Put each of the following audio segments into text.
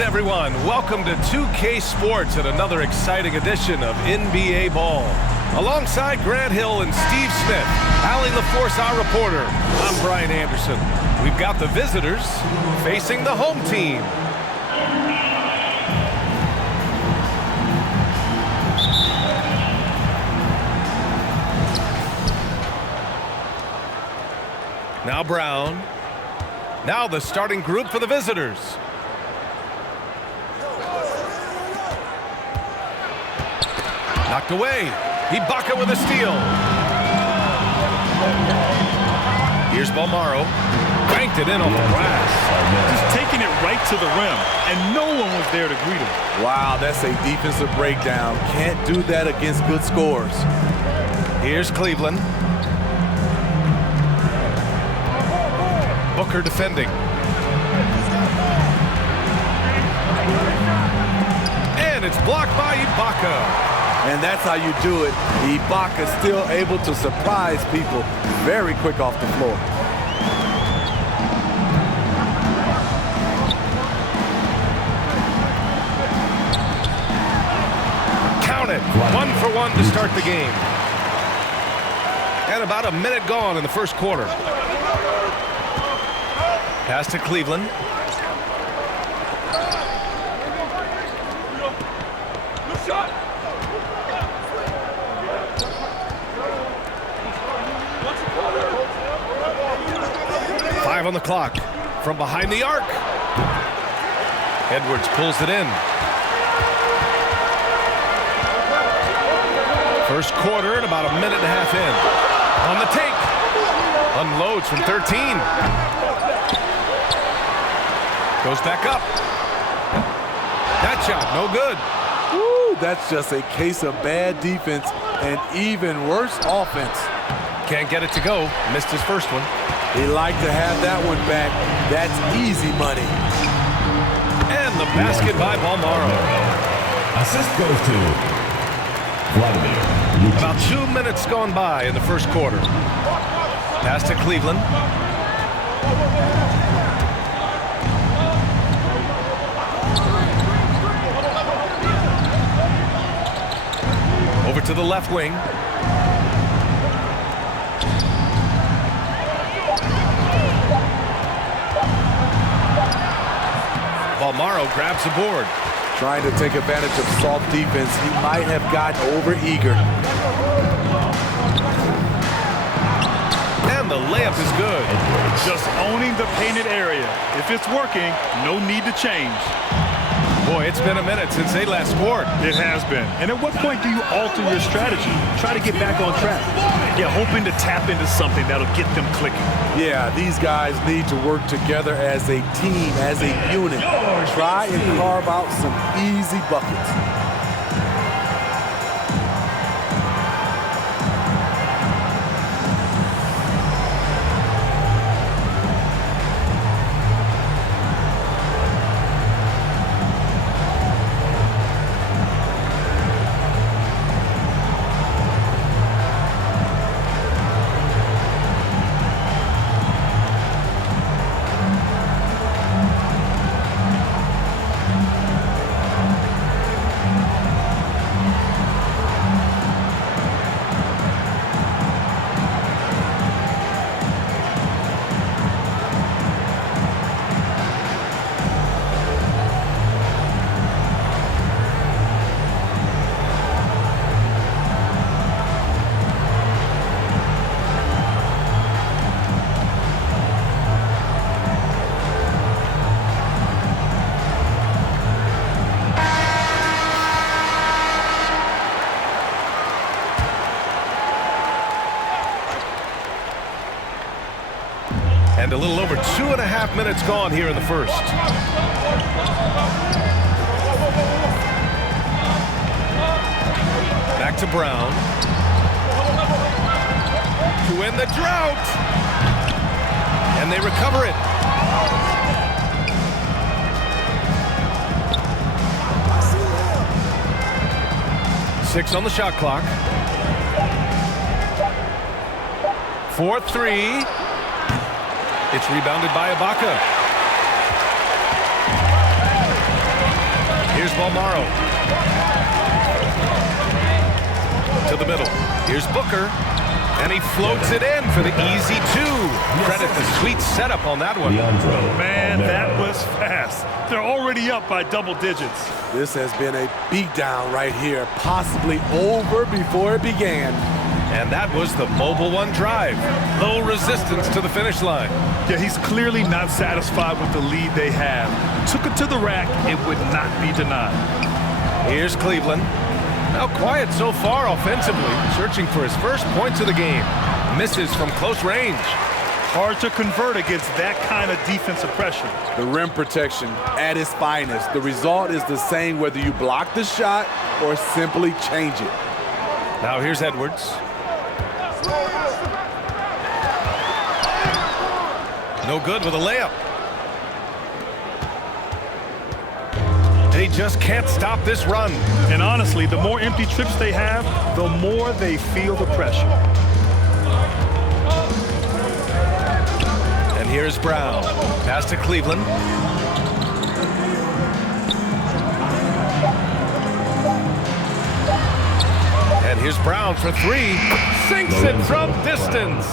Greetings, everyone. Welcome to 2K Sports and another exciting edition of NBA Ball. Alongside Grant Hill and Steve Smith, Allie LaForce, our reporter, I'm Brian Anderson. We've got the visitors facing the home team. Now Brown. Now the starting group for the visitors. Knocked away. Ibaka with a steal. Here's Balmaro. Banked it in off the glass. Just taking it right to the rim, and no one was there to greet him. Wow, that's a defensive breakdown. Can't do that against good scores. Here's Cleveland. Booker defending. And it's blocked by Ibaka. And that's how you do it. Ibaka still able to surprise people very quick off the floor. Count it. 1 for 1 to start the game. And about a minute gone in the first quarter. Pass to Cleveland. Five on the clock. From behind the arc. Edwards pulls it in. First quarter and about a minute and a half in. On the take. Unloads from 13. Goes back up. That shot, no good. Woo, that's just a case of bad defense and even worse offense. Can't get it to go. Missed his first one. He liked to have that one back. That's easy money. And the basket by Balmaro. Assist goes to Vladimir. About 2 minutes gone by in the first quarter. Pass to Cleveland. Over to the left wing. Balmaro grabs the board. Trying to take advantage of soft defense. He might have gotten over-eager. And the layup is good. Just owning the painted area. If it's working, no need to change. Boy, it's been a minute since they last scored. It has been. And at what point do you alter your strategy? Try to get back on track. Yeah, hoping to tap into something that'll get them clicking. Yeah, these guys need to work together as a team, as a unit. Try and carve out some easy buckets. And a little over 2.5 minutes gone here in the first. Back to Brown. To end the drought. And they recover it. Six on the shot clock. 4-3. It's rebounded by Ibaka. Balmaro. To the middle. Here's Booker. And he floats it in for the easy two. Credit the sweet setup on that one. Man, that was fast. They're already up by double digits. This has been a beatdown right here, possibly over before it began. And that was the Mobile One drive. Low resistance to the finish line. Yeah, he's clearly not satisfied with the lead they have. Took it to the rack. It would not be denied. Here's Cleveland. Now quiet so far offensively, searching for his first points of the game. Misses from close range. Hard to convert against that kind of defensive pressure. The rim protection at its finest. The result is the same whether you block the shot or simply change it. Now here's Edwards. No good with a layup. They just can't stop this run. And honestly, the more empty trips they have, the more they feel the pressure. And here's Brown. Pass to Cleveland. And here's Brown for three. Sinks it from distance.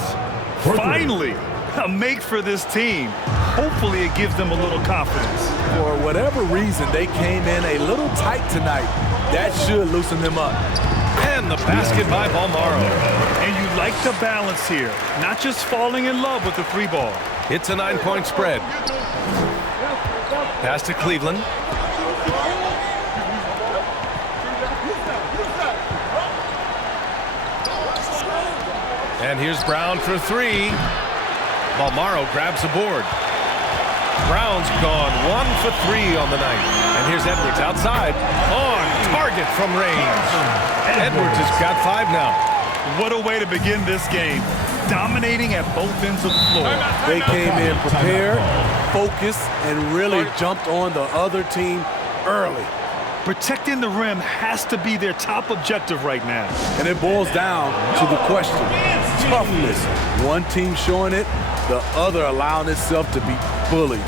Finally, a make for this team. Hopefully it gives them a little confidence. For whatever reason, they came in a little tight tonight. That should loosen them up. And the basket by Balmaro. And you like the balance here, not just falling in love with the three ball. It's a 9-point spread. Pass to Cleveland. And here's Brown for three. Balmaro grabs the board. Brown's gone 1 for 3 on the night. And here's Edwards outside. On target from range. Edwards has got 5 now. What a way to begin this game. Dominating at both ends of the floor. They came in prepared, focused, and really jumped on the other team early. Protecting the rim has to be their top objective right now. And it boils down to the question. Toughness. One team showing it, the other allowing itself to be bullied.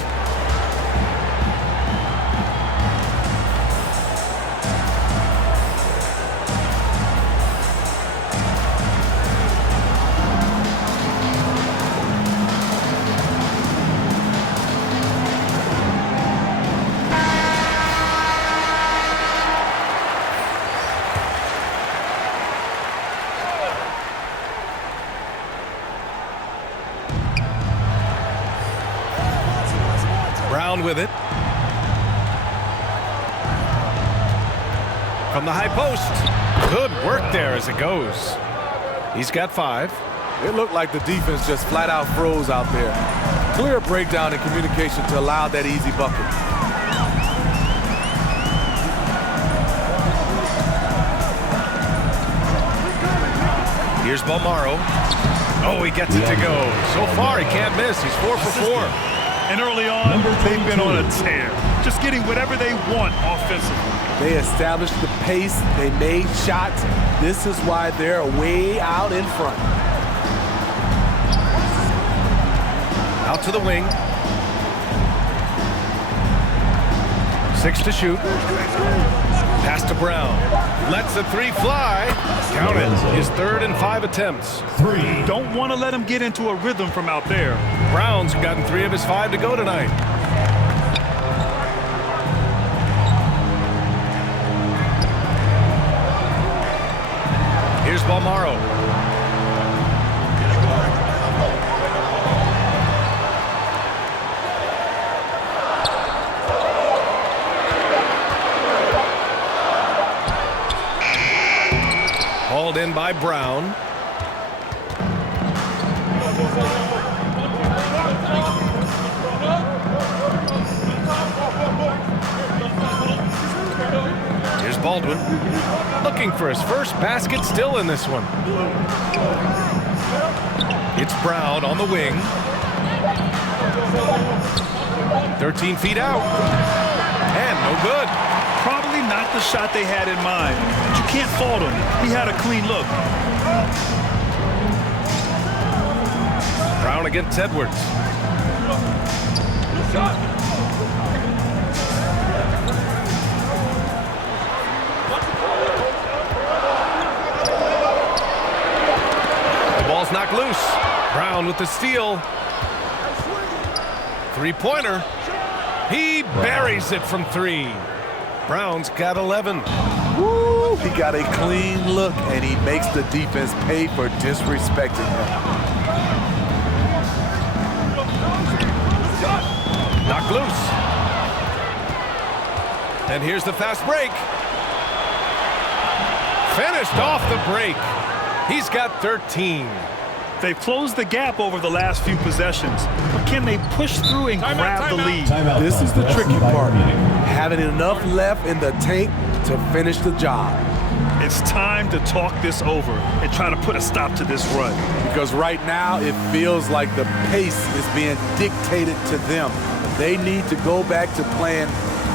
Brown with it. From the high post. Good work there as it goes. He's got 5. It looked like the defense just flat out froze out there. Clear breakdown in communication to allow that easy bucket. Here's Balmaro. Oh, he gets it to go. So far, he can't miss. He's 4 for 4. And early on, they've been on a tear. Just getting whatever they want offensively. They established the pace. They made shots. This is why they're way out in front. Out to the wing. 6 to shoot. Pass to Brown. Lets the 3 fly. Count it. His 3rd and 5 attempts. 3. Don't want to let him get into a rhythm from out there. Brown's gotten 3 of his 5 to go tonight. Here's Balmaro. Hauled in by Brown. Here's Baldwin. Looking for his first basket still in this one. It's Brown on the wing. 13 feet out. And no good. Probably not the shot they had in mind, but you can't fault him. He had a clean look. Brown against Edwards. the steal. Three-pointer. He buries it from three. Brown's got 11. Woo, he got a clean look, and he makes the defense pay for disrespecting him. Knocked loose. And here's the fast break. Finished off the break. He's got 13. They've closed the gap over the last few possessions, but can they push through and grab the lead? This is the tricky part, having enough left in the tank to finish the job. It's time to talk this over and try to put a stop to this run. Because right now, it feels like the pace is being dictated to them. They need to go back to playing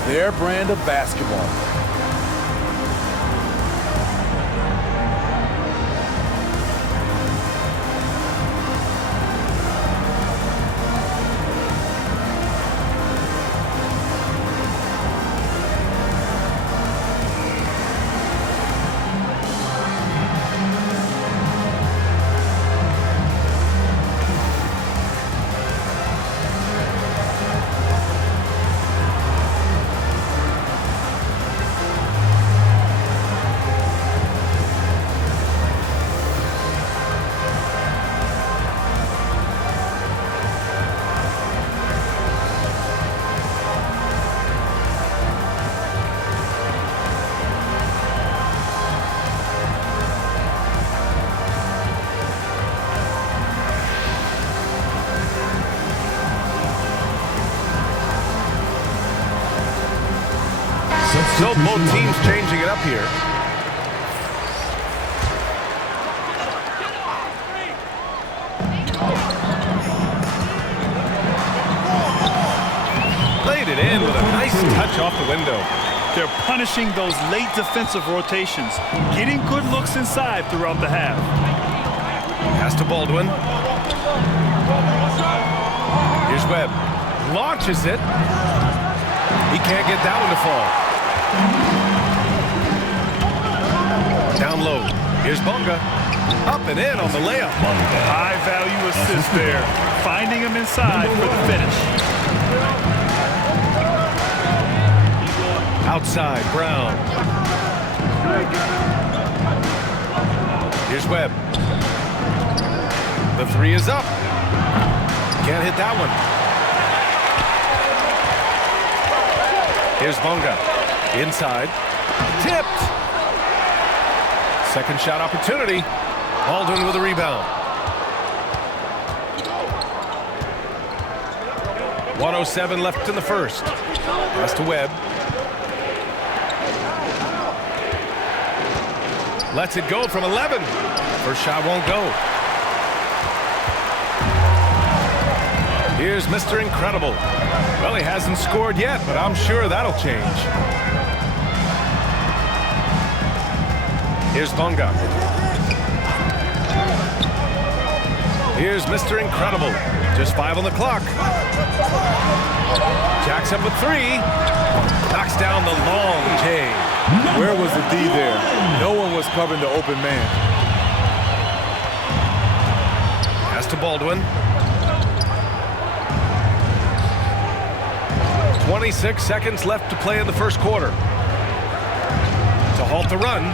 their brand of basketball. So both teams changing it up here. Played it in with a nice touch off the window. They're punishing those late defensive rotations, getting good looks inside throughout the half. Pass to Baldwin. Here's Webb. Launches it. He can't get that one to fall. Down low. Here's Bonga. Up and in on the layup. High value assist there. Finding him inside for the finish. Outside, Brown. Here's Webb. The three is up. Can't hit that one. Here's Bonga. Inside. Tipped. Second shot opportunity. Baldwin with a rebound. 1:07 left in the first. Pass to Webb. Lets it go from 11. First shot won't go. Here's Mr. Incredible. Well, he hasn't scored yet, but I'm sure that'll change. Here's Bonga. Here's Mr. Incredible. Just 5 on the clock. Jacks up a three. Knocks down the long J. Where was the D there? No one was covering the open man. Pass to Baldwin. 26 seconds left to play in the first quarter. To halt the run.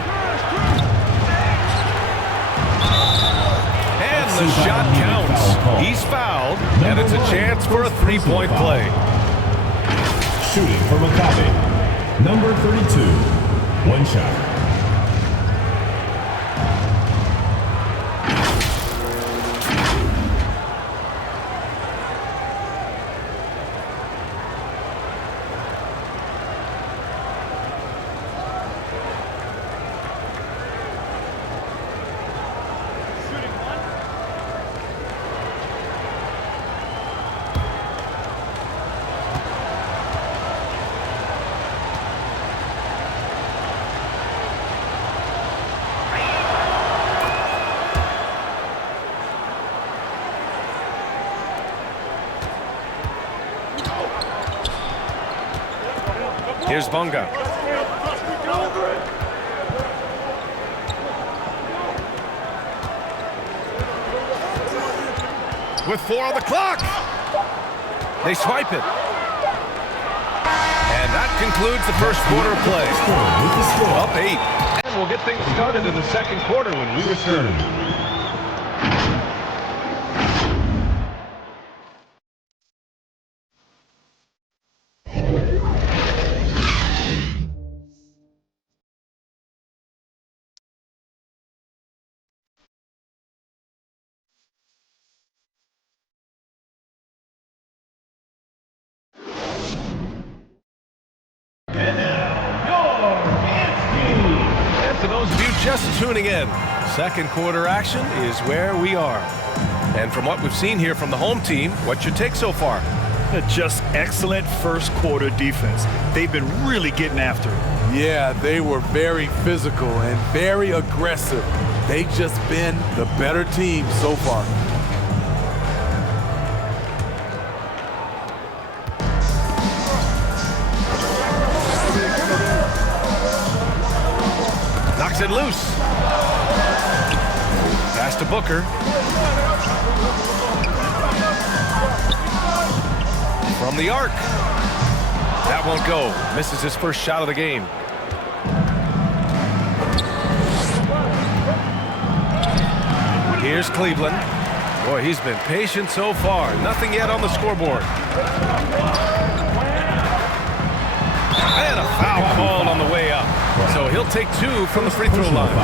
And the shot counts. He's fouled, and it's a chance for a three-point play. Shooting for Maccabi. Number 32. One shot. Here's Bonga. with 4 on the clock. They swipe it. And that concludes the first quarter of play. Up 8. And we'll get things started in the second quarter when we return. For those of you just tuning in, second quarter action is where we are. And from what we've seen here from the home team, what's your take so far? Just excellent first quarter defense. They've been really getting after it. Yeah, they were very physical and very aggressive. They've just been the better team so far. Knocks it loose. Pass to Booker. From the arc. That won't go. Misses his first shot of the game. Here's Cleveland. Boy, he's been patient so far. Nothing yet on the scoreboard. And a foul called on the way up. So he'll take 2 from the free throw line.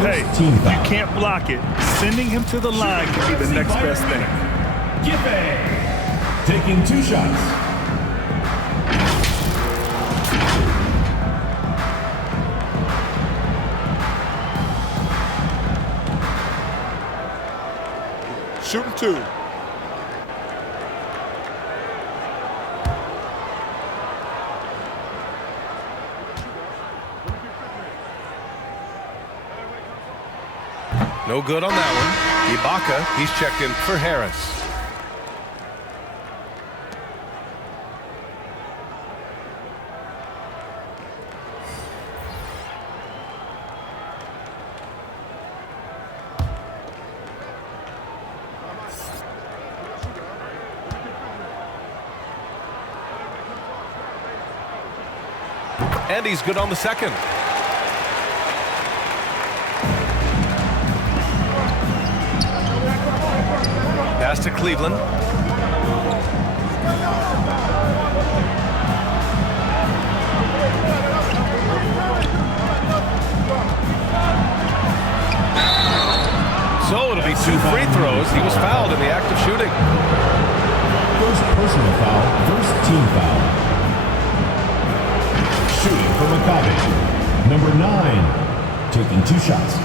Hey, you can't block it. Sending him to the line can be the next best thing. Taking 2 shots. Shooting 2. No good on that one. Ibaka, he's checked in for Harris. And he's good on the second. Pass to Cleveland. So it'll be 2 free throws. He was fouled in the act of shooting. First personal foul, first team foul. Shooting for Maccabi. Number 9, taking 2 shots.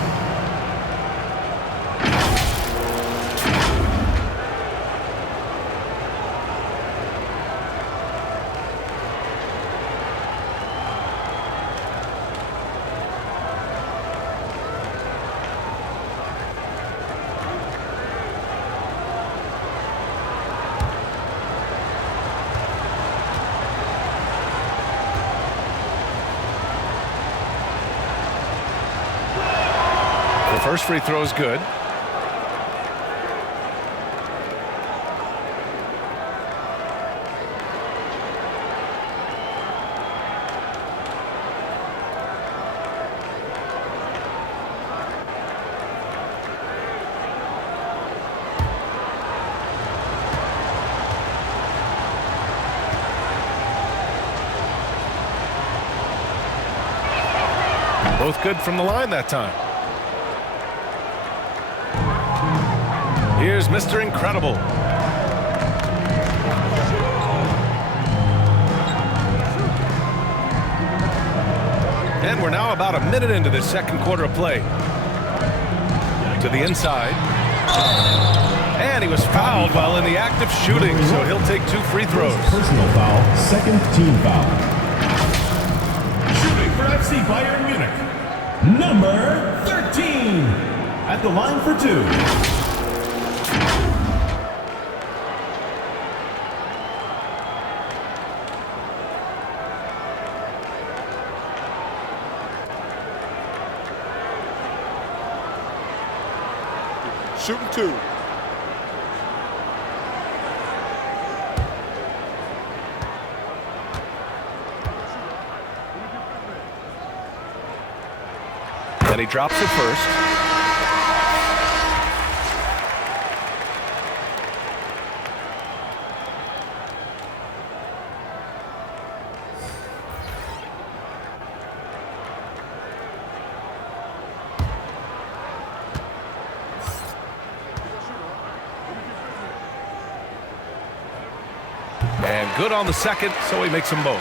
First free throw is good. Both good from the line that time. Here's Mr. Incredible. And we're now about a minute into this second quarter of play. To the inside. And he was fouled while in the act of shooting, so he'll take 2 free throws. Personal foul, second team foul. Shooting for FC Bayern Munich. Number 13. At the line for 2. Shooting 2. And he drops it first. And good on the second, so he makes them both.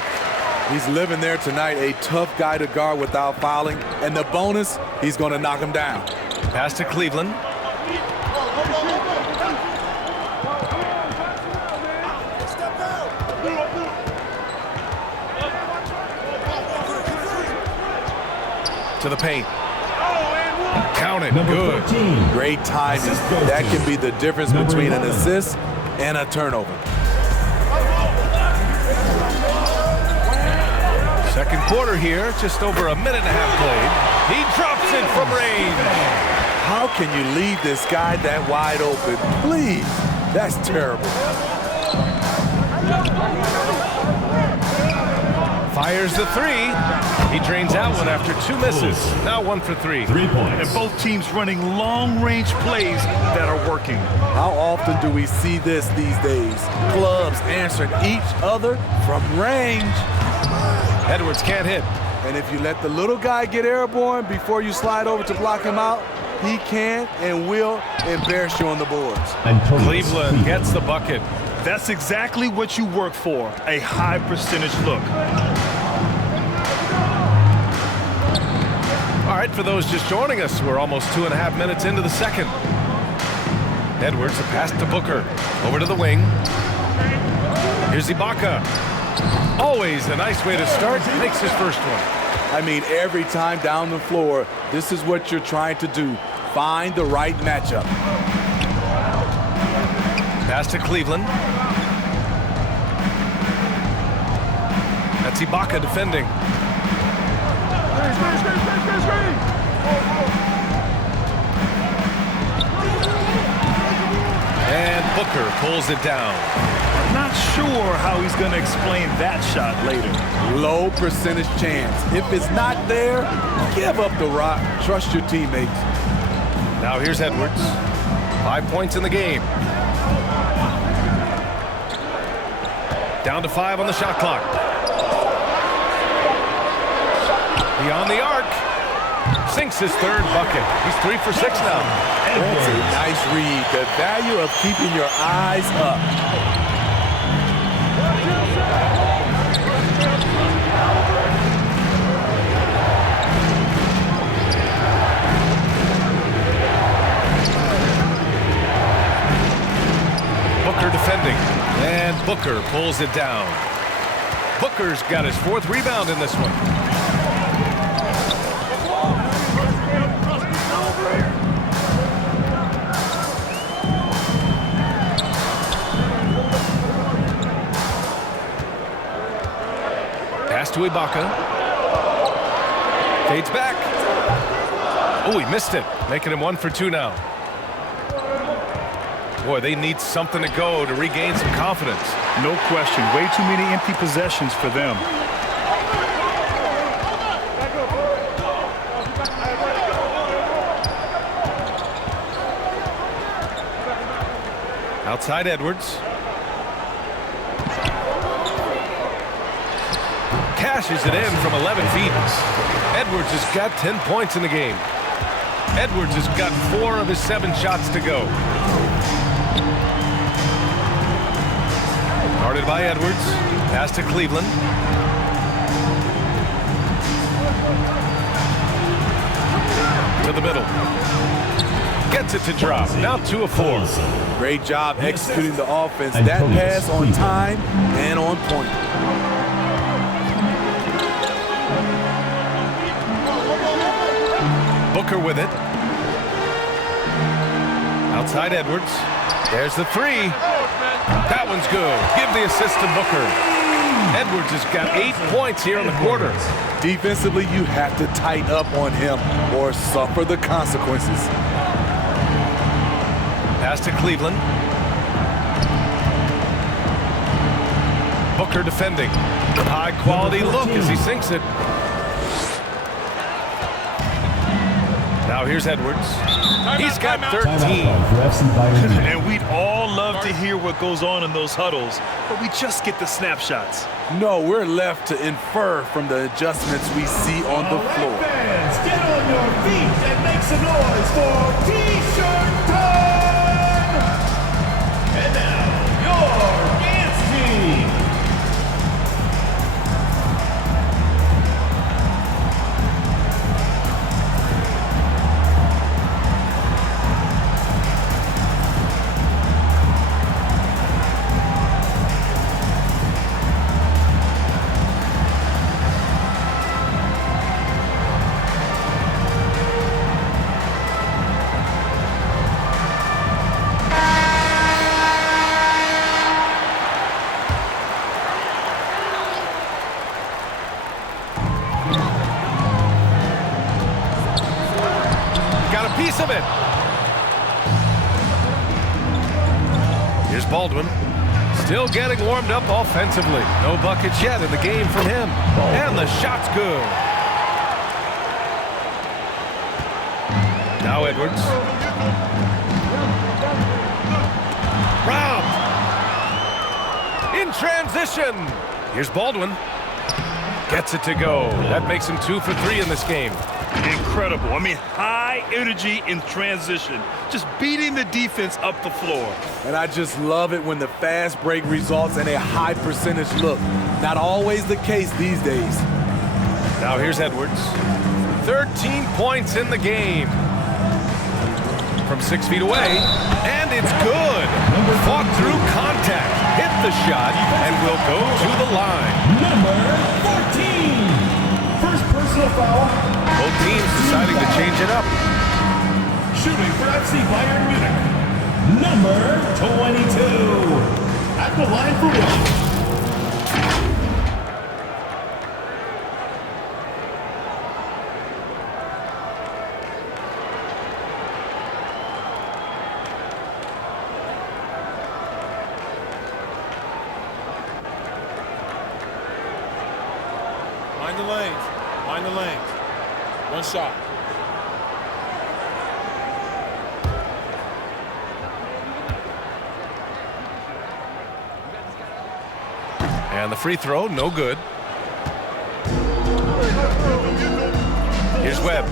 He's living there tonight, a tough guy to guard without fouling. And the bonus, he's going to knock him down. Pass to Cleveland. To the paint. Count it. Good. Great timing. That can be the difference between an assist and a turnover. Second quarter here, just over a minute and a half played. He drops it from range. How can you leave this guy that wide open? Please, that's terrible. Fires the three. He drains out one after 2 misses. Now 1 for 3. 3 points. And both teams running long-range plays that are working. How often do we see this these days? Clubs answering each other from range. Edwards can't hit. And if you let the little guy get airborne before you slide over to block him out, he can and will embarrass you on the boards. Cleveland gets the bucket. That's exactly what you work for, a high percentage look. All right, for those just joining us, we're almost 2.5 minutes into the second. Edwards, a pass to Booker. Over to the wing. Here's Ibaka. Always a nice way to start. Makes his first one. I mean, every time down the floor, this is what you're trying to do. Find the right matchup. Pass to Cleveland. That's Ibaka defending. And Booker pulls it down. Not sure how he's going to explain that shot later. Low percentage chance. If it's not there, give up the rock. Trust your teammates. Now here's Edwards. 5 points in the game. Down to 5 on the shot clock. Beyond the arc. Sinks his third bucket. He's 3 for 6 now. That's a nice read. The value of keeping your eyes up. Booker defending. And Booker pulls it down. Booker's got his 4th rebound in this one. Pass to Ibaka. Fades back. Oh, he missed it. Making him 1 for 2 now. Boy, they need something to go to regain some confidence. No question. Way too many empty possessions for them. Outside Edwards. Cashes it in from 11 feet. Edwards has got 10 points in the game. Edwards has got 4 of his 7 shots to go. Guarded by Edwards. Pass to Cleveland. To the middle. Gets it to drop. Now 2 of 4. Great job executing the offense. That pass on time and on point. Booker with it. Outside Edwards. There's the 3. That one's good. Give the assist to Booker. Edwards has got 8 points here in the quarter. Defensively, you have to tighten up on him or suffer the consequences. Pass to Cleveland. Booker defending. High quality look as he sinks it. Now here's Edwards. He's got 13. And we'd all love to hear what goes on in those huddles, but we just get the snapshots. No, we're left to infer from the adjustments we see on the floor. Fans, get on your feet and make some noise for T-shirt time! And now, your dance team! Piece of it. Here's Baldwin. Still getting warmed up offensively. No buckets yet in the game from him. And the shot's good. Now Edwards. Round. In transition. Here's Baldwin. Gets it to go. That makes him 2 for 3 in this game. Incredible. I mean, high energy in transition. Just beating the defense up the floor. And I just love it when the fast break results in a high percentage look. Not always the case these days. Now here's Edwards. 13 points in the game. From 6 feet away. And it's good. Fought through contact. Hit the shot and will go to the line. Number 14. First personal foul. Both teams deciding to change it up. Shooting for FC Bayern Munich. Number 22. At the line for one. Mind the lanes. Mind the lanes. One shot. And the free throw, no good. Here's Webb.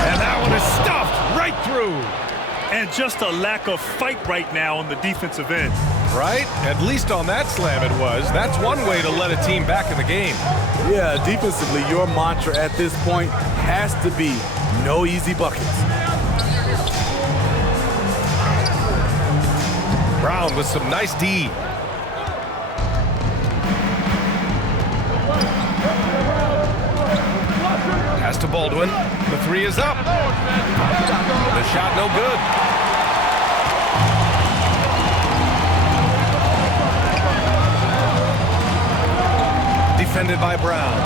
And that one is stuffed right through. And just a lack of fight right now on the defensive end. Right? At least on that slam it was. That's one way to let a team back in the game. Yeah, defensively, your mantra at this point has to be no easy buckets. Brown with some nice D. Pass to Baldwin. The three is up. The shot no good. Defended by Brown.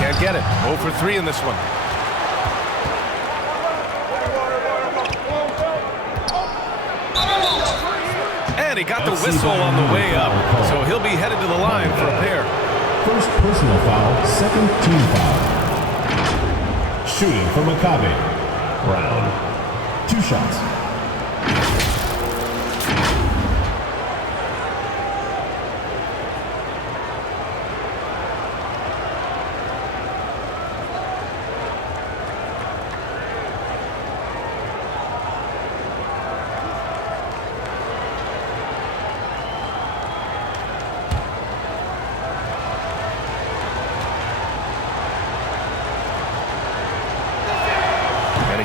Can't get it. 0 for 3 in this one. And he got the whistle on the way up, so he'll be headed to the line for a pair. First personal foul, second team foul. Shooting for Maccabi. Brown. 2 shots.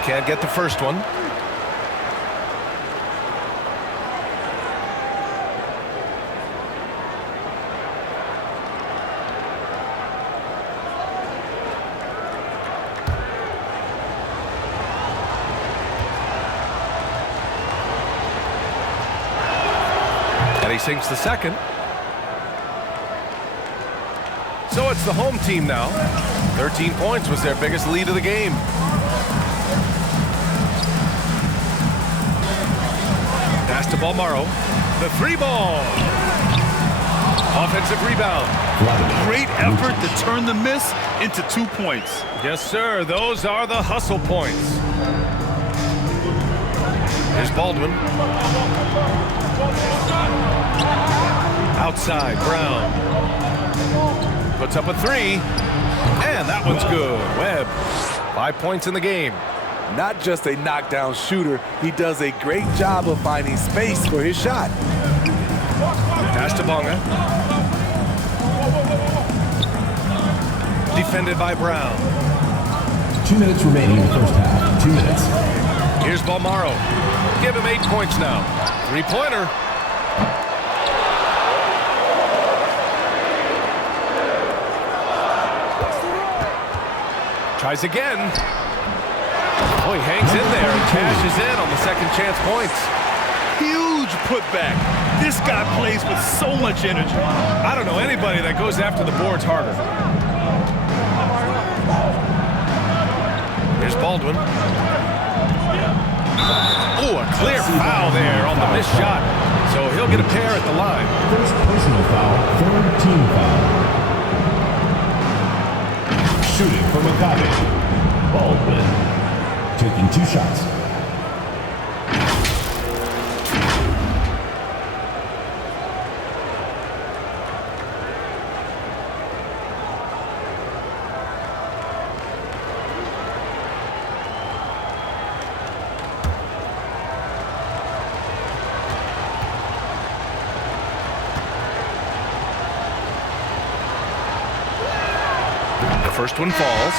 Can't get the first one. And he sinks the second. So it's the home team now. 13 points was their biggest lead of the game. Pass to Balmaro. The 3 ball. Offensive rebound. Great effort to turn the miss into 2 points. Yes, sir. Those are the hustle points. Here's Baldwin. Outside, Brown. Puts up a three. And that one's good. Webb, 5 points in the game. Not just a knockdown shooter, he does a great job of finding space for his shot. Pass to Bonga. Defended by Brown. 2 minutes remaining in the first half. 2 minutes. Here's Balmaro. Give him 8 points now. Three-pointer. Tries again. Oh, he hangs in there and cashes in on the second chance points. Huge putback. This guy plays with so much energy. I don't know anybody that goes after the boards harder. Here's Baldwin. Oh, a clear foul there on the missed shot. So he'll get a pair at the line. First personal foul, third team foul. Shooting for Maccabi. Baldwin taking 2 shots. The first one falls.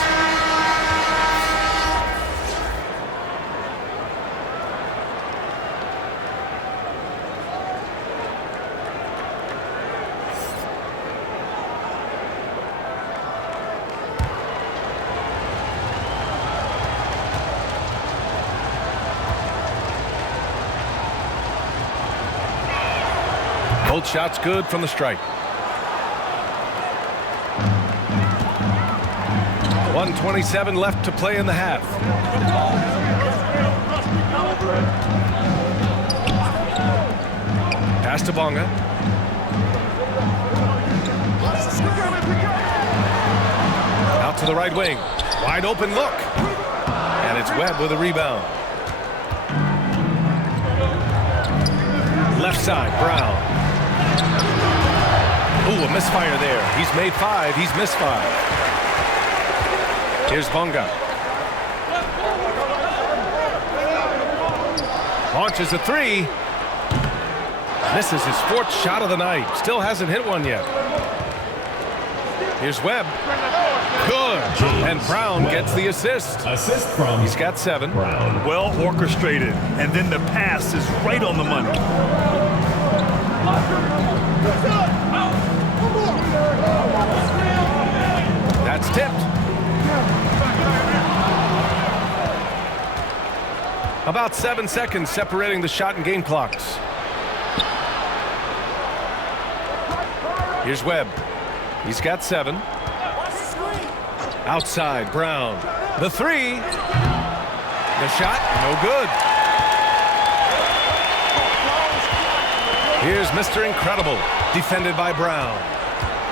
Both shots good from the strike. 1:27 left to play in the half. Pass to Bonga. Out to the right wing. Wide open look. And it's Webb with a rebound. Left side, Brown. Ooh, a misfire there. He's made 5. He's missed 5. Here's Bonga. Launches a 3. Misses his 4th shot of the night. Still hasn't hit one yet. Here's Webb. Good. And Brown gets the assist. Assist from He's got 7. Brown. Well orchestrated. And then the pass is right on the money. That's tipped. About 7 seconds separating the shot and game clocks. Here's Webb. He's got 7. Outside, Brown. The 3. The shot, no good. Here's Mr. Incredible, defended by Brown.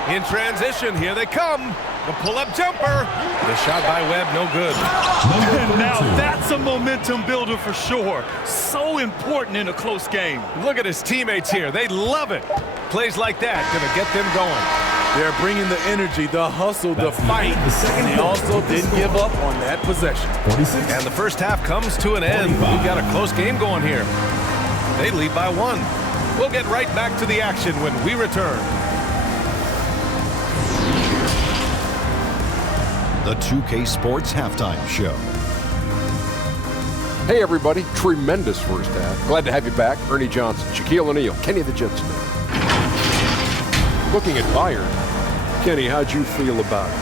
In transition, here they come. The pull-up jumper. The shot by Webb, no good. And now that's a momentum builder for sure. So important in a close game. Look at his teammates here. They love it. Plays like that gonna get them going. They're bringing the energy, the hustle, the fight, and they also didn't give up on that possession. 46. And the first half comes to an end. We've got a close game going here. They lead by 1. We'll get right back to the action when we return. The 2K Sports Halftime Show. Hey everybody, tremendous first half. Glad to have you back. Ernie Johnson, Shaquille O'Neal, Kenny the Jet Smith. Looking at Bayern, Kenny, how'd you feel about it?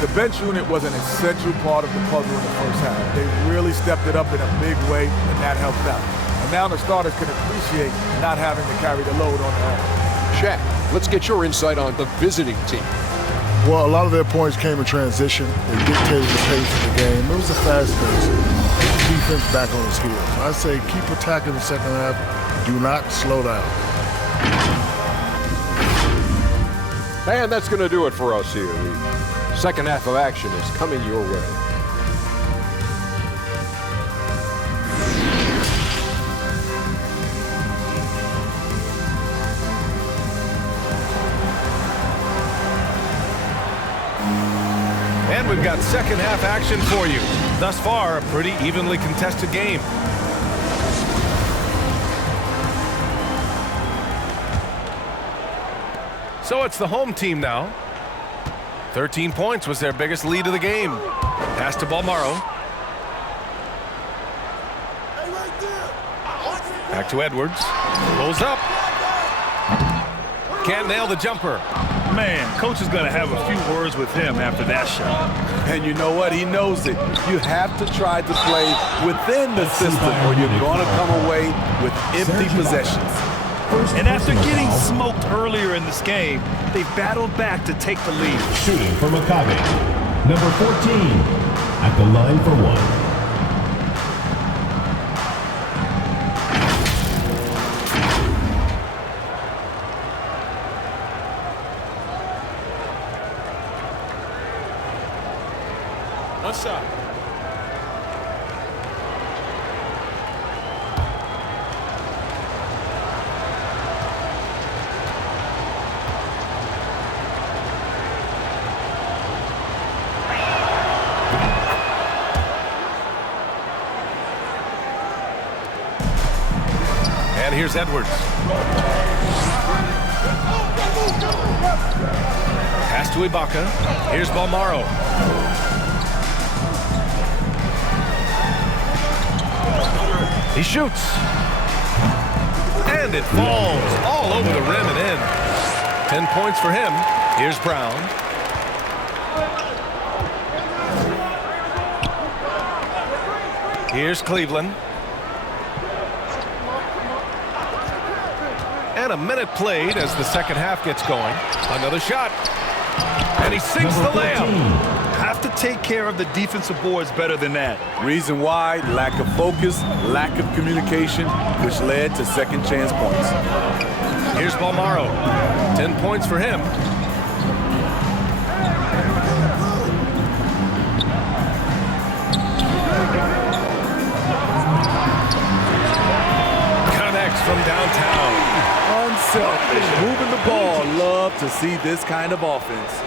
The bench unit was an essential part of the puzzle in the first half. They really stepped it up in a big way, and that helped out. And now the starters can appreciate not having to carry the load on their own. Shaq, let's get your insight on the visiting team. Well, a lot of their points came in transition. They dictated the pace of the game. It was a fast pace. Get the defense back on its heels. I say keep attacking the second half. Do not slow down. And that's going to do it for us here. The second half of action is coming your way. And we've got second half action for you. Thus far, a pretty evenly contested game. So it's the home team now. 13 points was their biggest lead of the game. Pass to Balmaro. Back to Edwards. Pulls up. Can't nail the jumper. Man, coach is going to have a few words with him after that shot. And you know what? He knows it. You have to try to play within the system or you're going to come away with empty possessions. And after getting smoked earlier in this game, they battled back to take the lead. Shooting for Maccabi. Number 14 at the line for one. One shot. And here's Edwards. Pass to Ibaka. Here's Balmaro. He shoots. And it falls all over the rim and in. 10 points for him. Here's Brown. Here's Cleveland. And a minute played as the second half gets going. Another shot. And he sinks the layup. Have to take care of the defensive boards better than that. Reason why, lack of focus, lack of communication, which led to second chance points. Here's Balmaro. 10 points for him. Connects from downtown. Unselfish, moving the ball. Love to see this kind of offense.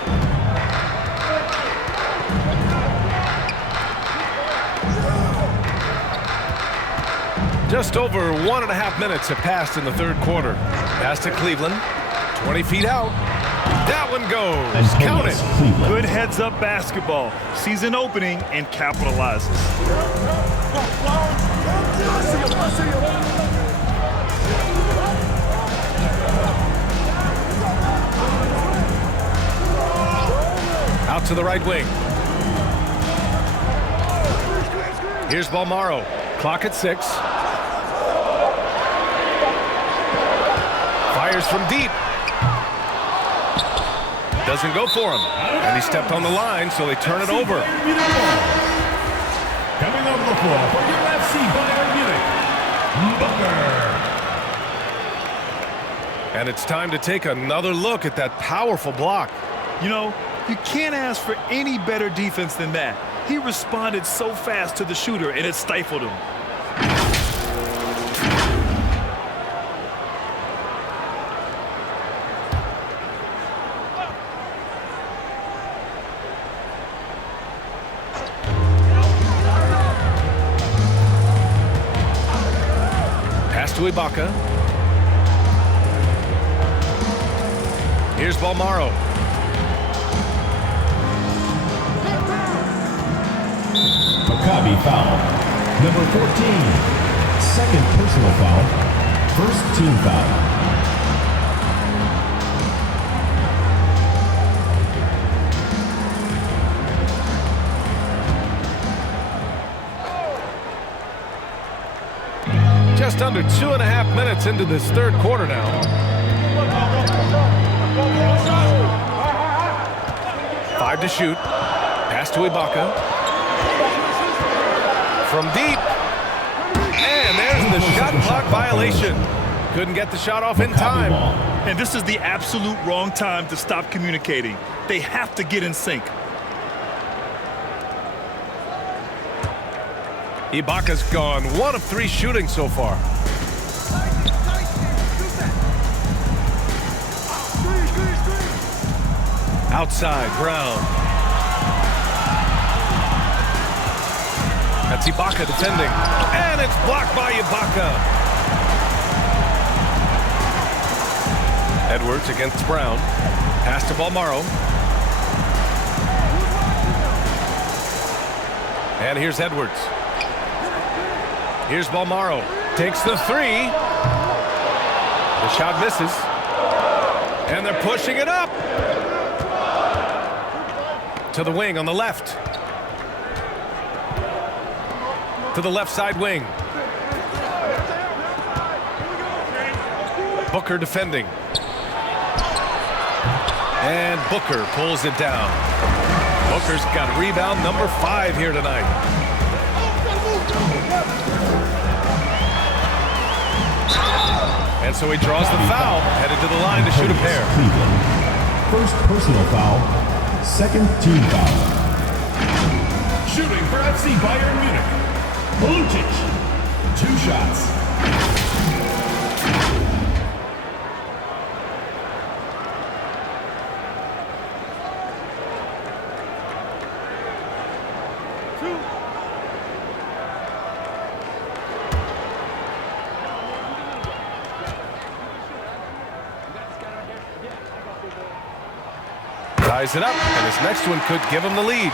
Just over 1.5 minutes have passed in the third quarter. Pass to Cleveland. 20 feet out. That one goes. Count it. Good heads-up basketball. Sees an opening and capitalizes. Out to the right wing. Here's Balmaro. Clock at 6. Fires from deep. Doesn't go for him. And he stepped on the line, so they turn it over. Coming over the floor for your FC Bayern Munich, Booker. And it's time to take another look at that powerful block. You know, you can't ask for any better defense than that. He responded so fast to the shooter, and it stifled him. Pass to Ibaka. Here's Balmaro. Maccabi foul. Number 14. Second personal foul. First team foul. Just under 2.5 minutes into this third quarter now. Five to shoot. Pass to Ibaka. From deep. And there's the shot clock violation. Couldn't get the shot off in time. And this is the absolute wrong time to stop communicating. They have to get in sync. Ibaka's gone 1 of 3 shooting so far. Outside, Brown. That's Ibaka defending. And it's blocked by Ibaka. Edwards against Brown. Pass to Balmaro. And here's Edwards. Here's Balmaro. Takes the 3. The shot misses. And they're pushing it up. To the wing on the left. To the left side wing. Booker defending. And Booker pulls it down. Booker's got rebound number 5 here tonight. And so he draws the foul, headed to the line to shoot a pair. First personal foul, second team foul. Shooting for FC Bayern Munich. Luchan. 2 shots. Ties it up, and his next one could give him the lead.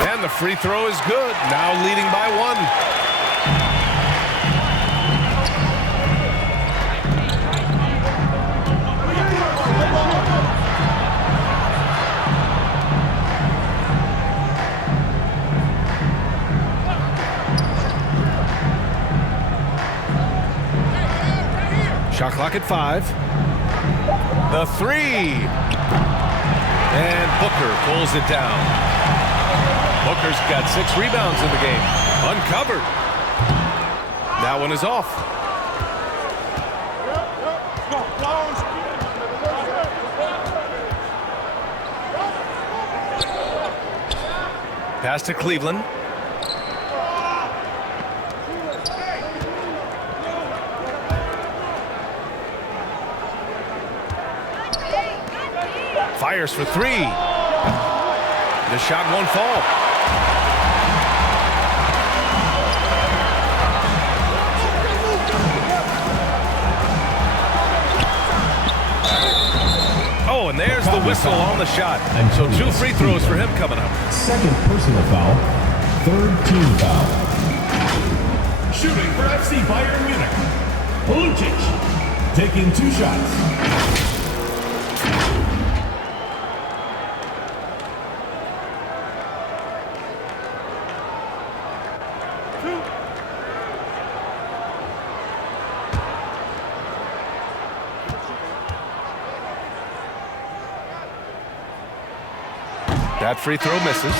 And the free throw is good, now leading by 1. Shot clock at 5. The 3. And Booker pulls it down. Booker's got 6 rebounds in the game. Uncovered. That one is off. Pass to Cleveland. Fires for 3. The shot won't fall. Oh, and there's the whistle on the shot. So 2 free throws for him coming up. Second personal foul, third team foul. Shooting for FC Bayern Munich. Luchan. Taking 2 shots. That free throw misses.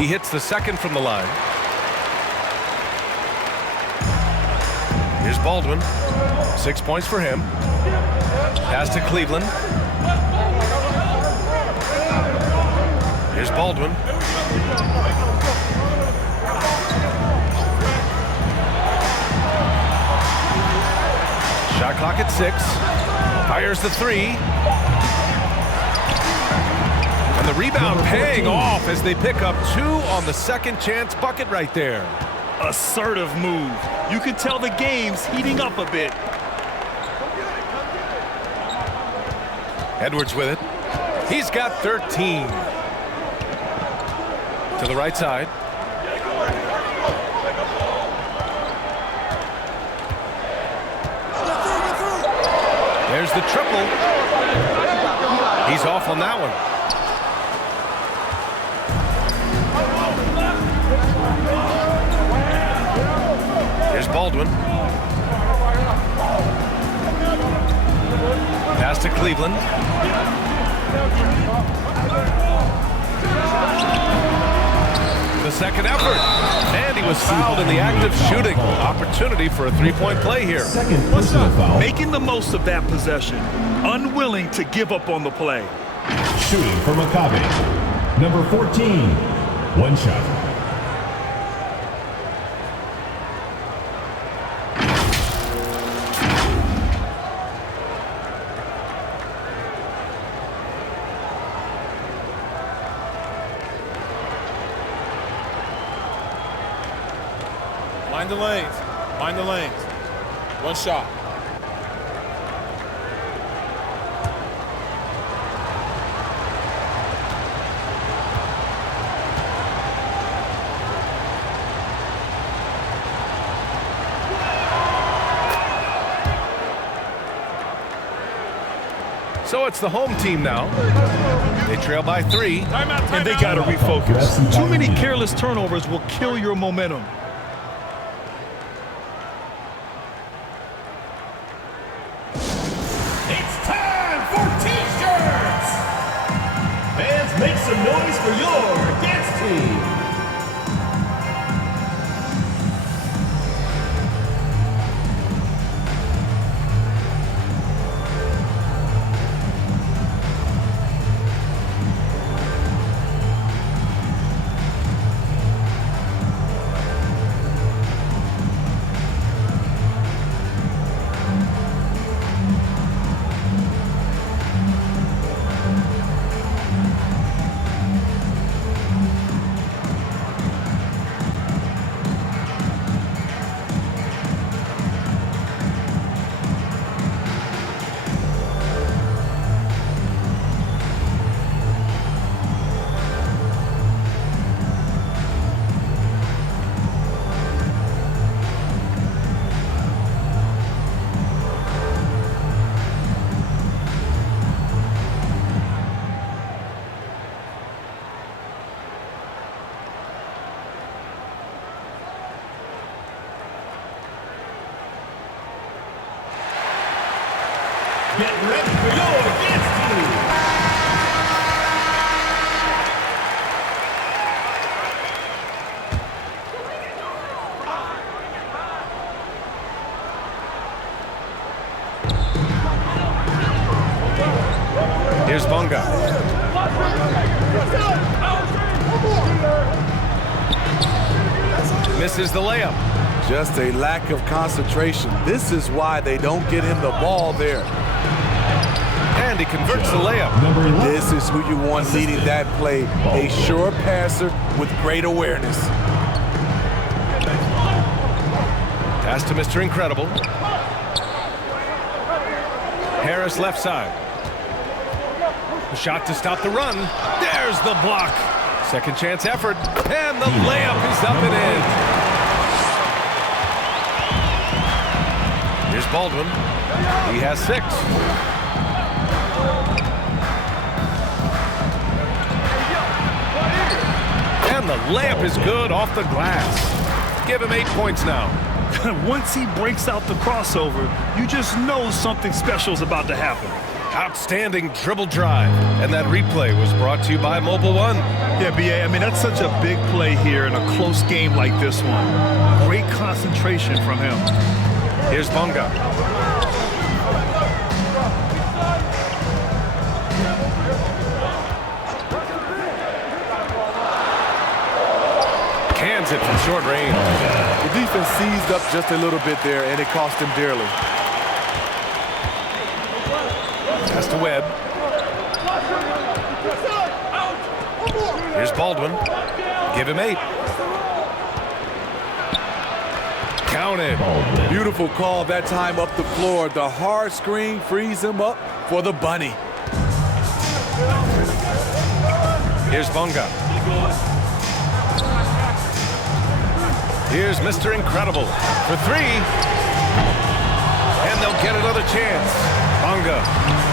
He hits the second from the line. Here's Baldwin. 6 points for him. Pass to Cleveland. Here's Baldwin. Shot clock at 6. Fires the 3. And the rebound paying off as they pick up 2 on the second chance bucket right there. Assertive move. You can tell the game's heating up a bit. Edwards with it. He's got 13. To the right side. There's the triple. He's off on that one. Here's Baldwin. Pass to Cleveland. The second effort. And he was fouled in the act of shooting. Opportunity for a three-point play here. Second personal foul. Making the most of that possession. Unwilling to give up on the play. Shooting for Maccabi. Number 14. One shot. Mind the lanes. Mind the lanes. One shot. So it's the home team now. They trail by 3. And they got to refocus. Too many careless turnovers will kill your momentum. It's time for T-shirts! Fans, make some noise for your dance team! Get ready for your dance team! Here's Bonga. Misses the layup. Just a lack of concentration. This is why they don't get him the ball there. And he converts the layup. This is who you want leading that play. A sure passer with great awareness. Pass to Mr. Incredible. Harris left side. A shot to stop the run. There's the block. Second chance effort. And the layup is up and in. Here's Baldwin. He has 6. And the layup is good off the glass. Give him 8 points now. Once he breaks out the crossover, you just know something special is about to happen. Outstanding dribble drive. And that replay was brought to you by Mobile One. Yeah, B.A., I mean, that's such a big play here in a close game like this one. Great concentration from him. Here's Bonga. Cans it from short range. The defense seized up just a little bit there, and it cost him dearly. Pass to Webb. Here's Baldwin. Give him 8. Counted. Beautiful call that time up the floor. The hard screen frees him up for the bunny. Here's Bonga. Here's Mr. Incredible for three. And they'll get another chance. Bonga.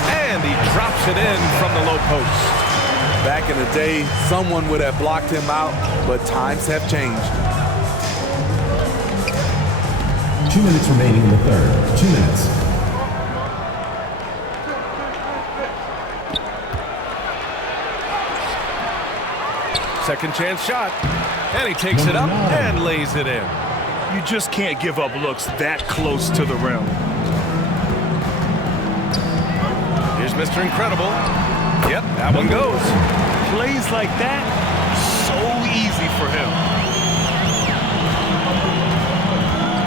And he drops it in from the low post. Back in the day, someone would have blocked him out, but times have changed. 2 minutes remaining in the third. 2 minutes. Second chance shot. And he takes it up and lays it in. You just can't give up looks that close to the rim. Here's Mr. Incredible. Yep, that one goes. Plays like that, so easy for him.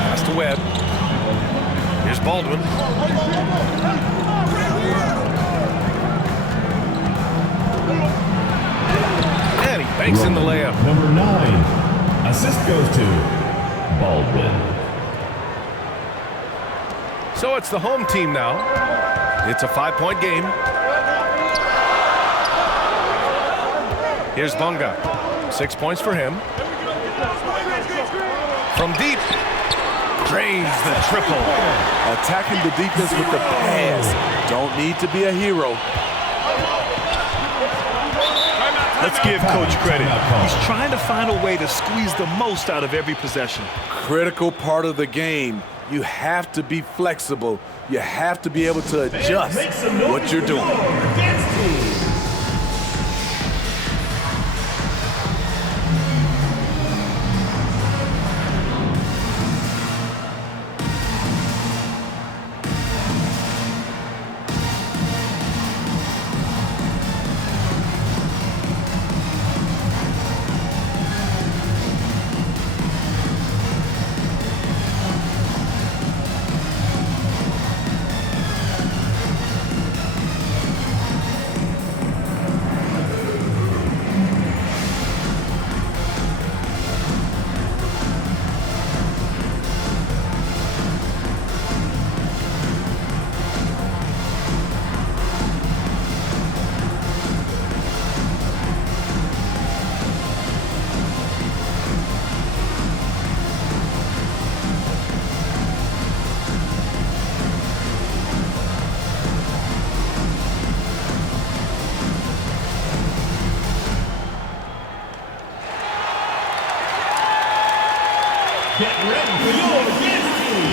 Pass to Webb. Here's Baldwin. And he banks in the layup. Number 9. Assist goes to Baldwin. So it's the home team now. It's a 5-point game. Here's Bonga. 6 points for him. From deep. Drains the triple. Attacking the defense with the pass. Don't need to be a hero. Let's give Coach credit. He's trying to find a way to squeeze the most out of every possession. Critical part of the game. You have to be flexible. You have to be able to adjust what you're doing. Get ready for your dance team.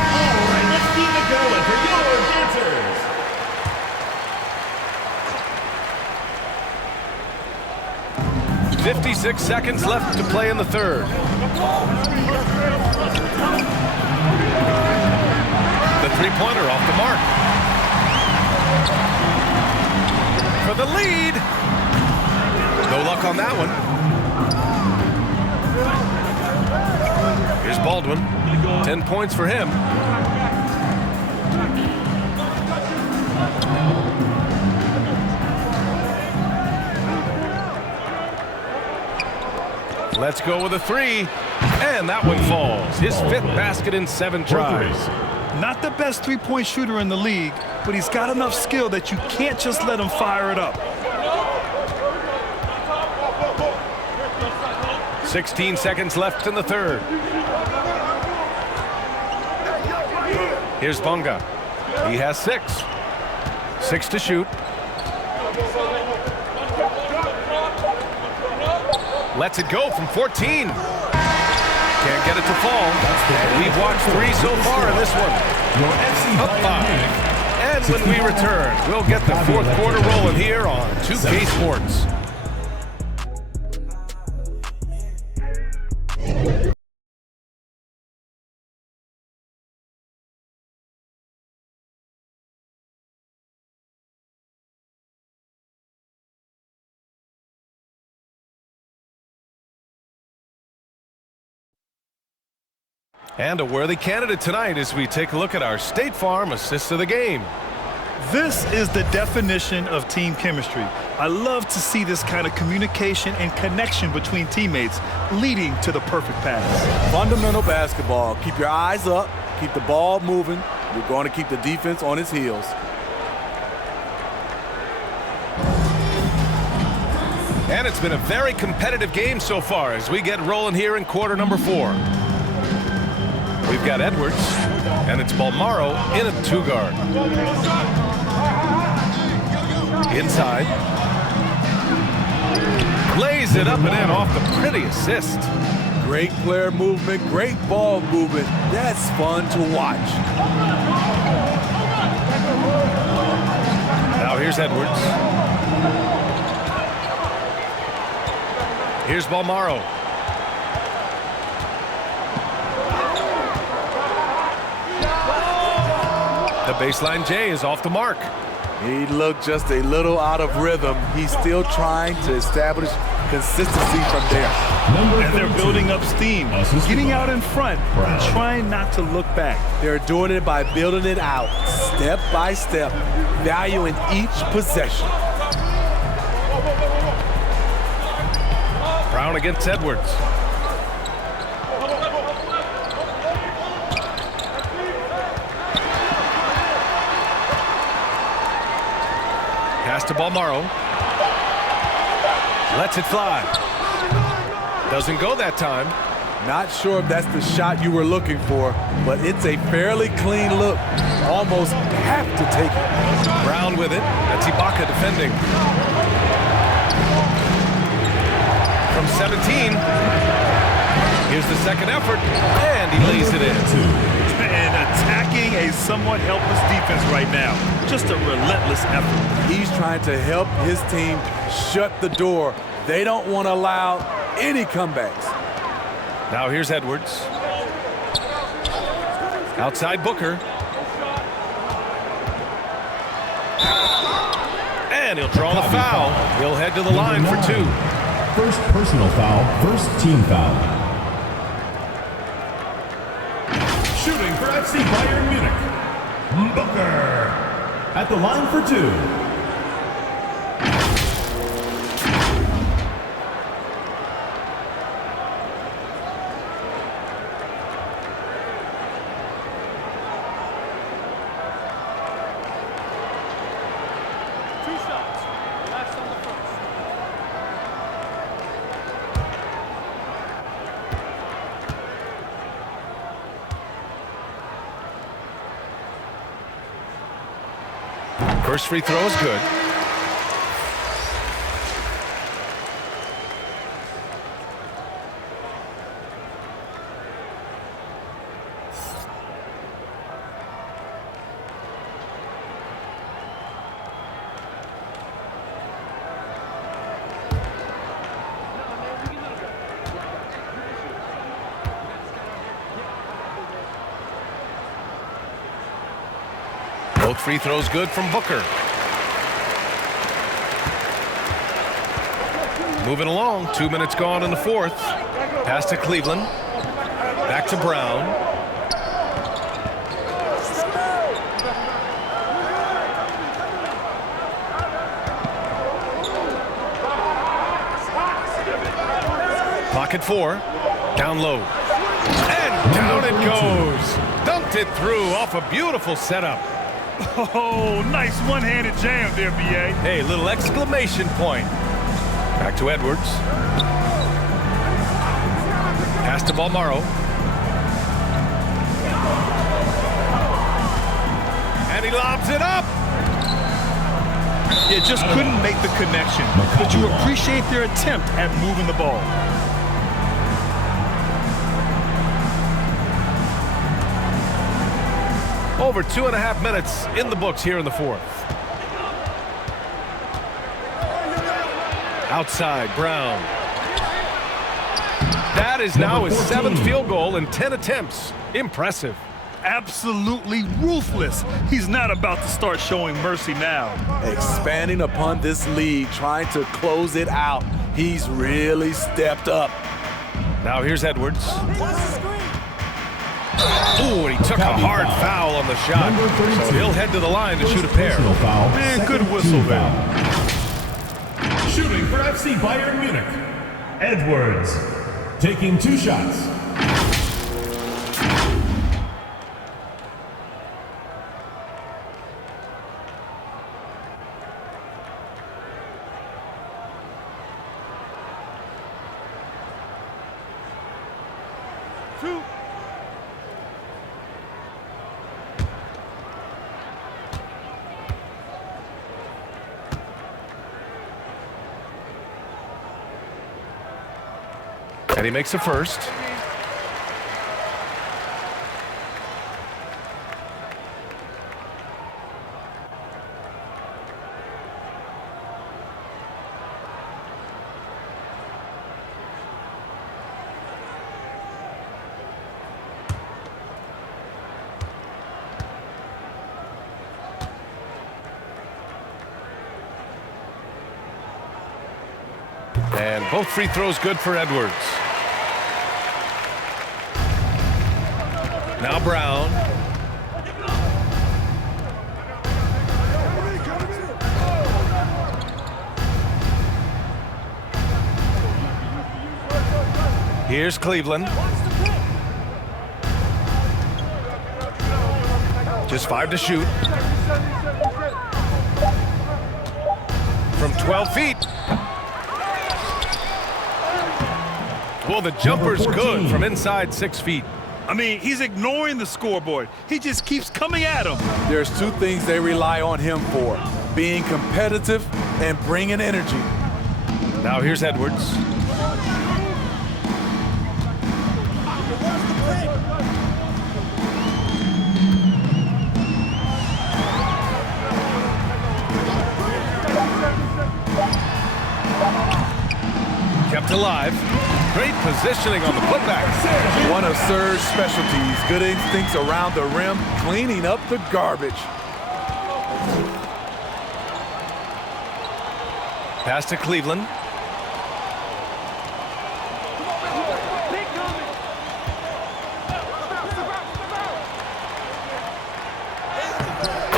All right, let's keep it going for your dancers. .56 seconds left to play in the third. The three-pointer off the mark. For the lead. No luck on that one. Here's Baldwin. 10 points for him. Let's go with a three. And that one falls. His 5th basket in 7 tries. Not the best three-point shooter in the league, but he's got enough skill that you can't just let him fire it up. 16 seconds left in the third. Here's Bonga. He has 6. 6 to shoot. Lets it go from 14. Can't get it to fall. We've watched 3 so far in this one. Up 5. And when we return, we'll get the 4th quarter rolling here on 2K Sports. And a worthy candidate tonight as we take a look at our State Farm assists of the game. This is the definition of team chemistry. I love to see this kind of communication and connection between teammates leading to the perfect pass. Fundamental basketball. Keep your eyes up. Keep the ball moving. You're going to keep the defense on its heels. And it's been a very competitive game so far as we get rolling here in quarter number 4. We've got Edwards, and it's Balmaro in a 2-guard. Inside. Lays it up and in off the pretty assist. Great player movement, great ball movement. That's fun to watch. Now here's Edwards. Here's Balmaro. The baseline J is off the mark. He looked just a little out of rhythm. He's still trying to establish consistency from there. And they're building up steam, getting out in front and trying not to look back. They're doing it by building it out, step by step, valuing each possession. Brown against Edwards. Pass to Balmaro. Lets it fly. Doesn't go that time. Not sure if that's the shot you were looking for, but it's a fairly clean look. Almost have to take it. Brown with it. That's Ibaka defending. From 17. Here's the second effort, and he lays it in. And attacking a somewhat helpless defense right now. Just a relentless effort. He's trying to help his team shut the door. They don't want to allow any comebacks. Now here's Edwards. Outside Booker. And he'll draw the foul. He'll head to the line for 2. First personal foul, first team foul. Shooting for FC Bayern Munich, Booker. At the line for 2. First free throw is good. Both free throws good from Booker. Moving along, 2 minutes gone in the 4th. Pass to Cleveland. Back to Brown. Pocket 4. Down low. And down it goes. Dunked it through off a beautiful setup. Oh, nice one-handed jam there, B.A. Hey, little exclamation point. Back to Edwards. Pass to Balmaro. And he lobs it up. You just couldn't make the connection, but you appreciate their attempt at moving the ball. Over 2.5 minutes in the books here in the 4th. Outside, Brown. That is now his 7th field goal in 10 attempts. Impressive. Absolutely ruthless. He's not about to start showing mercy now. Expanding upon this lead, trying to close it out. He's really stepped up. Now here's Edwards. Ooh, and he took a hard foul on the shot. So he'll head to the line to shoot a pair. Man, good whistle there. Shooting for FC Bayern Munich, Edwards taking 2 shots. And he makes a first. And both free throws good for Edwards. Now Brown. Here's Cleveland. Just 5 to shoot. From 12 feet. Well, the jumper's good from inside 6 feet. I mean, he's ignoring the scoreboard. He just keeps coming at him. There's 2 things they rely on him for: being competitive and bringing energy. Now here's Edwards. Kept alive. Great positioning on the putback. One of Serge's specialties, good instincts around the rim, cleaning up the garbage. Pass to Cleveland.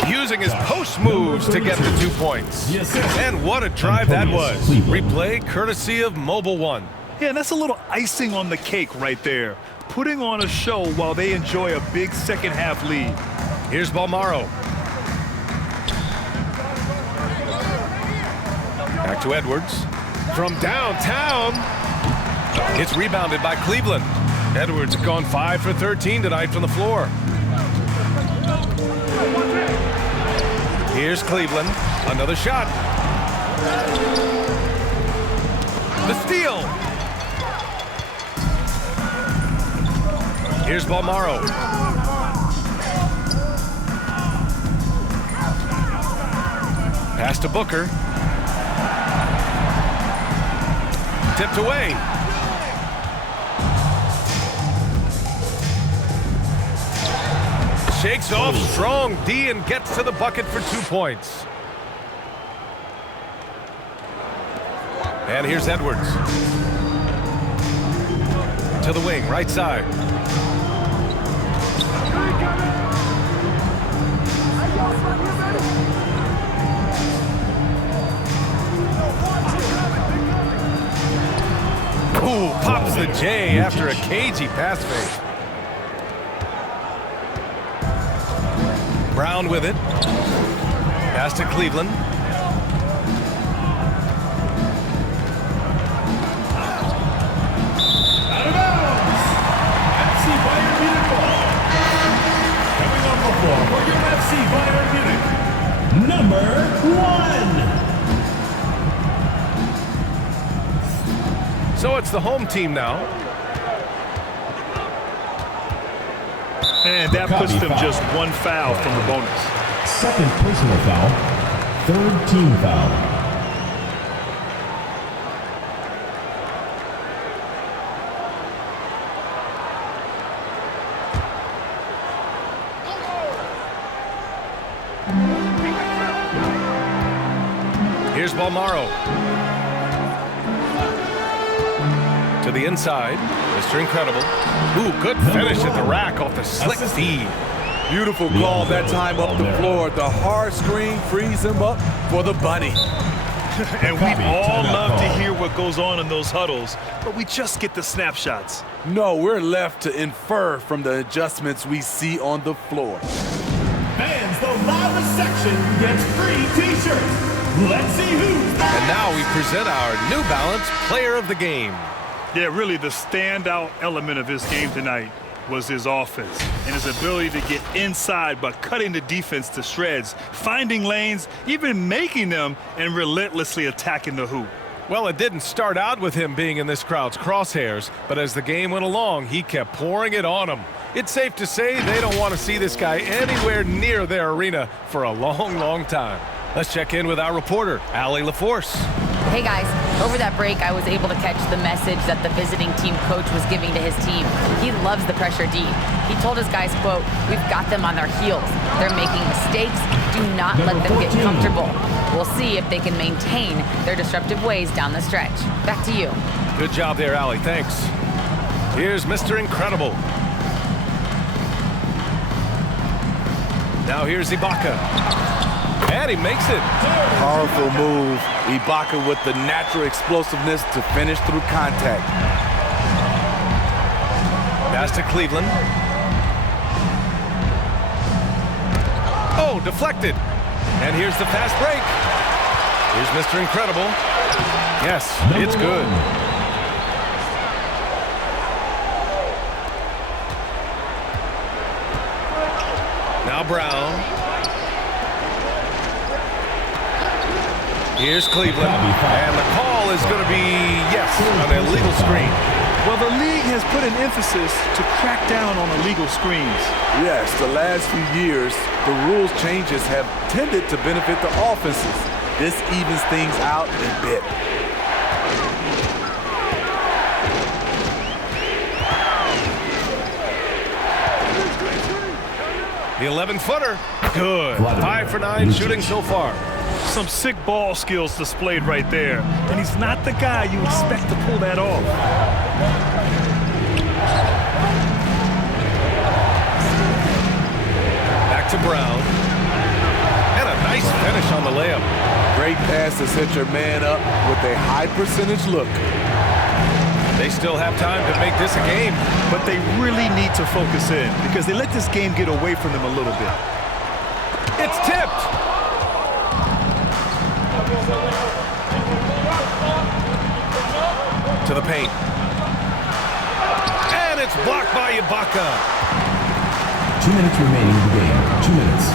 Using his post moves to get the 2 points. And what a drive that was. Replay courtesy of Mobile One. Yeah, and that's a little icing on the cake right there. Putting on a show while they enjoy a big second half lead. Here's Balmaro. Back to Edwards. From downtown. It's rebounded by Cleveland. Edwards has gone 5 for 13 tonight from the floor. Here's Cleveland. Another shot. The steal. Here's Balmaro. Pass to Booker. Tipped away. Shakes off strong D and gets to the bucket for 2 points. And here's Edwards. To the wing, right side. Ooh, pops the J after a cagey pass fake. Brown with it. Pass to Cleveland. Out of bounds. FC Bayern Munich ball. Coming off the floor for your FC Bayern Munich, number 1. So it's the home team now. And that puts them just 1 foul from the bonus. Second personal foul. Third team foul. Here's Balmaro. To the inside. Mr. Incredible. Ooh, good finish at the rack off the slick feed. Beautiful call that time up the floor. The hard screen frees him up for the bunny. And we all love to hear what goes on in those huddles, but we just get the snapshots. No, we're left to infer from the adjustments we see on the floor. Fans, the loudest section gets free t-shirts. Let's see who's And now we present our New Balance Player of the Game. Yeah, really the standout element of his game tonight was his offense and his ability to get inside by cutting the defense to shreds, finding lanes, even making them, and relentlessly attacking the hoop. Well, it didn't start out with him being in this crowd's crosshairs, but as the game went along, he kept pouring it on them. It's safe to say they don't want to see this guy anywhere near their arena for a long, long time. Let's check in with our reporter, Allie LaForce. Hey guys, over that break, I was able to catch the message that the visiting team coach was giving to his team. He loves the pressure D. He told his guys, quote, "We've got them on their heels. They're making mistakes. Do not let them get comfortable." We'll see if they can maintain their disruptive ways down the stretch. Back to you. Good job there, Allie. Thanks. Here's Mr. Incredible. Now here's Ibaka. And he makes it. Powerful move. Ibaka with the natural explosiveness to finish through contact. Pass to Cleveland. Oh, deflected. And here's the fast break. Here's Mr. Incredible. Yes, it's good. Now Brown. Here's Cleveland, and the call is going to be, yes, an illegal screen. Well, the league has put an emphasis to crack down on illegal screens. Yes, the last few years, the rules changes have tended to benefit the offenses. This evens things out a bit. The 11-footer, good. 5 for 9 shooting so far. Some sick ball skills displayed right there. And he's not the guy you expect to pull that off. Back to Brown. And a nice finish on the layup. Great pass to set your man up with a high percentage look. They still have time to make this a game. But they really need to focus in because they let this game get away from them a little bit. It's tipped. To the paint. And it's blocked by Ibaka. 2 minutes remaining in the game. 2 minutes.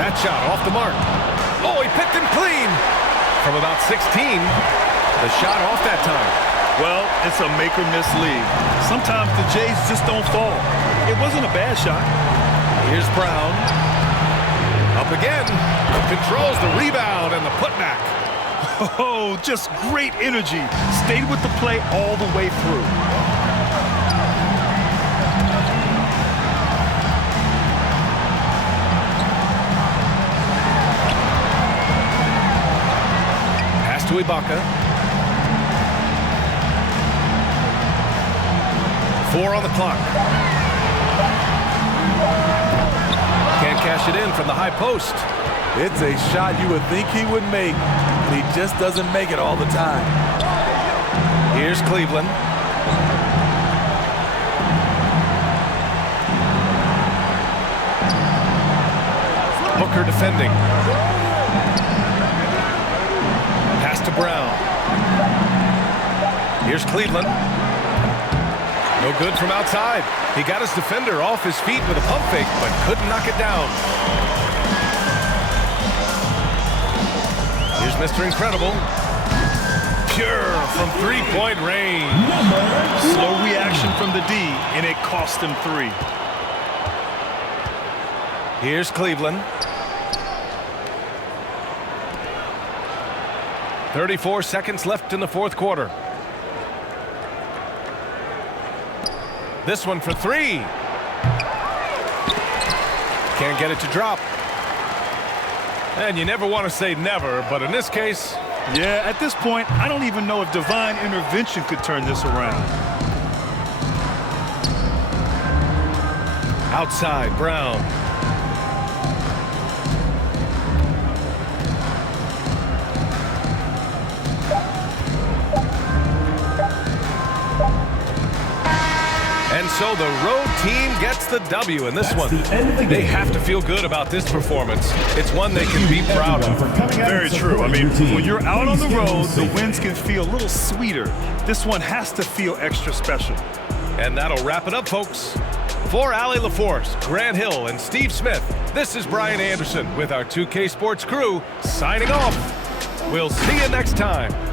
That shot off the mark. Oh, he picked him clean. From about 16, the shot off that time. Well, it's a make-or-miss league. Sometimes the Jays just don't fall. It wasn't a bad shot. Here's Brown. Up again. Controls the rebound and the putback. Oh, just great energy. Stayed with the play all the way through. Pass to Ibaka. 4 on the clock. Can't cash it in from the high post. It's a shot you would think he would make, but he just doesn't make it all the time. Here's Cleveland. Booker defending. Pass to Brown. Here's Cleveland. No good from outside. He got his defender off his feet with a pump fake, but couldn't knock it down. Here's Mr. Incredible. Pure from three-point range. Slow reaction from the D, and it cost him 3. Here's Cleveland. 34 seconds left in the fourth quarter. This one for 3. Can't get it to drop. And you never want to say never, but in this case... Yeah, at this point, I don't even know if divine intervention could turn this around. Outside, Brown. And so so the road team gets the W in this one. They have to feel good about this performance. It's one they can be proud of. Very true. I mean, when you're out on the road, the wins can feel a little sweeter. This one has to feel extra special. And that'll wrap it up, folks. For Ali LaForce, Grant Hill, and Steve Smith, this is Brian Anderson with our 2K Sports crew signing off. We'll see you next time.